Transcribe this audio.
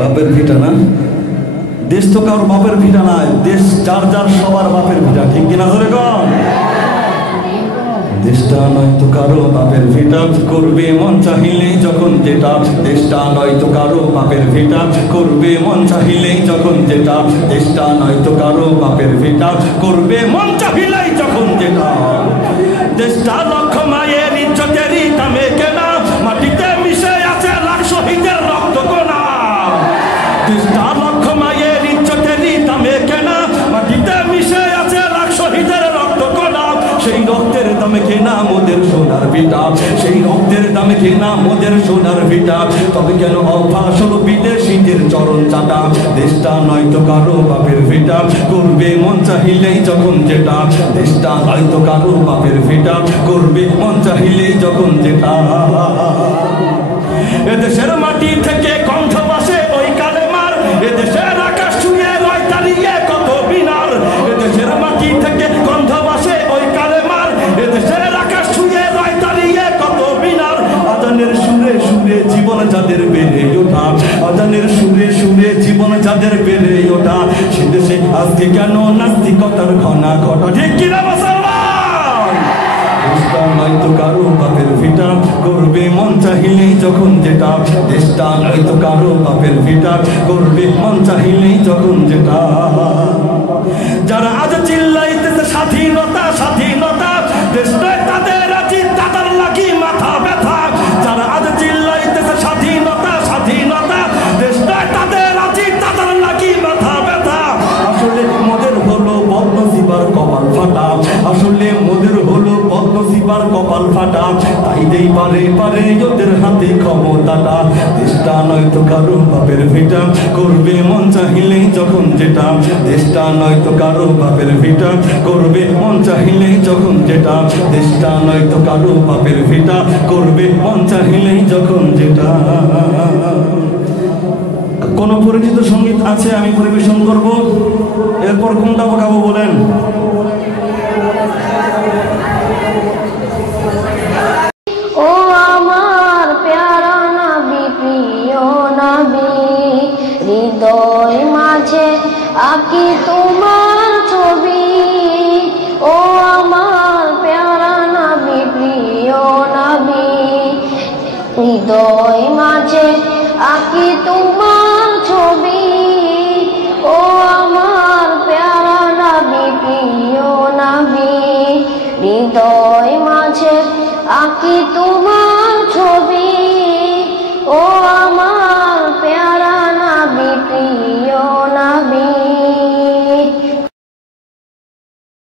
বাপের ভিটা না, দেশ তো কারোর বাপের ভিটা নাই, দেশ যার যার সবার বাপের ভিটা, ঠিক কিনা ধরে কন? দেশটা নয়তো কারো বাপের ভিটা, করবে মন চাহিলেই যখন যেটা। দেশটা নয়তো কারো বাপের ভিটা, করবে মন চাহিলেই যখন যেটা। দেশটা নয়তো কারো বাপের ভিটা, করবে মন চাহিলেই যখন যেটা। দেশটা লক্ষ মায়ের ইজ্জতেরই দামে কেনা, মাটিতে মিশে আছে লাখ শহীদের রক্ত কোনা। দেশটা লক্ষ মায়ের ইজ্জতেরই দামে কেনা, মাটিতে মিশে আছে লাখ শহীদের রক্ত কোনা। সেই রক্তের দামে কেনা মোদের সোনার ভিটা, সেই রক্তের দামে কেনা মোদের সোনার ভিটা। তবে কেন অভ্যাস হলো বিদেশিদের চরণ চাটা। দেশটা নয়তো কারো বাপের ভিটা, করবে মন চাহিলেই যখন যেটা। দেশটা নয়তো কারো বাপের ভিটা, করবে মন চাহিলেই যখন যেটা। এদেশের মাটি থেকে কণ্ঠ বাসে ওই কালেমার, এদেশের আকাশ ছুঁয়ে রয় দাঁড়িয়ে কত বিনার। এদেশের মাটি থেকে কণ্ঠ বাসে ওই কালেমার, এদেশের আকাশ ছুঁয়ে রয় দাঁড়িয়ে কত বিনার। আজানের সুরে সুরে জীবন যাদের বেড়ে ওঠা, আজানের সুরে সুরে জীবন যাদের বেড়ে ওঠা। সে দেশে আজকে কেন নাস্তিকতার ঘনা ঘটা, ঠিক কিনা মুসলমান? দেশটা নয়তো কারো বাপের ভিটা, করবে মন চাহিলেই যখন যেটা। দেশটা নয়তো কারো বাপের ভিটা, করবে মন চাহিলেই যখন যেটা। যারা আজ চিল্লাইতেছে স্বাধীনতা স্বাধীনতা, দেশ নয় তাদের আজি তাদের লাগি মাথা ব্যথা। যারা আজ চিল্লাইতেছে স্বাধীনতা স্বাধীনতা, দেশ নয় তাদের আজি তাদের লাগি মাথা ব্যথা। আসলে মোদের হলো বদনসিবার কপাল ফাটা, আসলে মোদের হলো বদনসিবার কপাল ফাটা। তাই দেই পারে পারে ওদের হাতে ক্ষমতাটা। দেশটা নয়তো কারো বাপের ভিটা, করবে মন চাহিলেই যখন যেটা। দেশটা নয়তো কারো বাপের ভিটা, করবে মন চাহিলেই যখন যেটা। দেশটা নয়তো কারো বাপের ভিটা, করবে মন চাহিলেই যখন যেটা। কোন পরিচিত সঙ্গীত আছে আমি পরিবেশন করব, এরপর কোনটা গাবো বলেন? ও আমার প্যারা নবী প্রিয় নবী, হৃদয় মাঝে আঁকি তোমার ছবি। ও আমার প্যারা নবী প্রিয় নবী, হৃদয় মাঝে আঁকি তোমার ছবি। ও আমার প্যারা নবী প্রিয় নবী, হৃদয় মাঝে আঁকি তোমার ছবি।